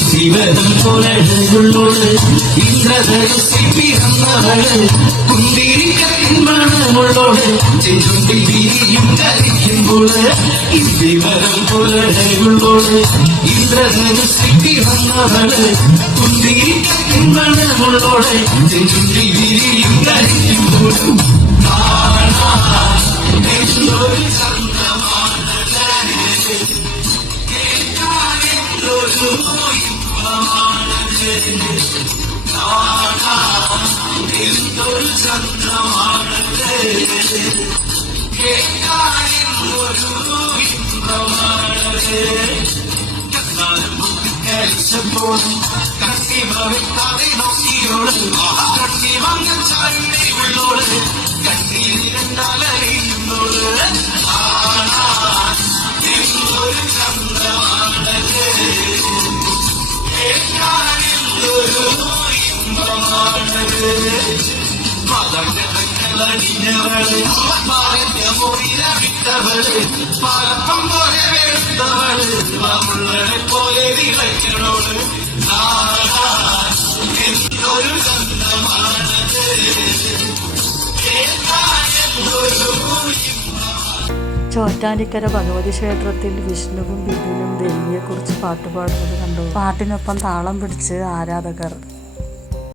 ശിവനം പുലഴുള്ളോട് ഇന്ദ്രധനുസി പിറന്നവൾ കുന്തിരിക്കത്തിൻ മണമുള്ളോട് ചെഞ്ചുണ്ടി വിരിയും കരിക്കുമ്പോൾ ശിവനം പുലഴുള്ളോട് ഇന്ദ്രധനുസി പിറന്നവൾ കുന്തിരിക്കത്തിൻ മണമുള്ളോട് ചെഞ്ചുണ്ടി വിരിയും കരിക്കുമ്പോഴും എന്തൊരു ചന്ദ്രമാണത് കേൾക്കാനെന്തൊരു ഇമ്പമാണത് കരിച്ചപ്പോഴും കണ്ണി ഭവിക്കാതെ നോക്കിയോട് കണ്ണി വാങ്ങൽ ചാരി இன்பமானது மலர்ந்தவளே மறைந்த மொழியில விட்டவளே பழக்கம் போல எடுத்தவள் உள்ளனை போல இளைஞனோடு நான் ചോറ്റാനിക്കര ഭഗവതി ക്ഷേത്രത്തിൽ വിഷ്ണുവും ബിന്ദുവിനും ദേവിയെക്കുറിച്ച് പാട്ട് പാടുന്നത് കണ്ടു. പാട്ടിനൊപ്പം താളം പിടിച്ച് ആരാധകർ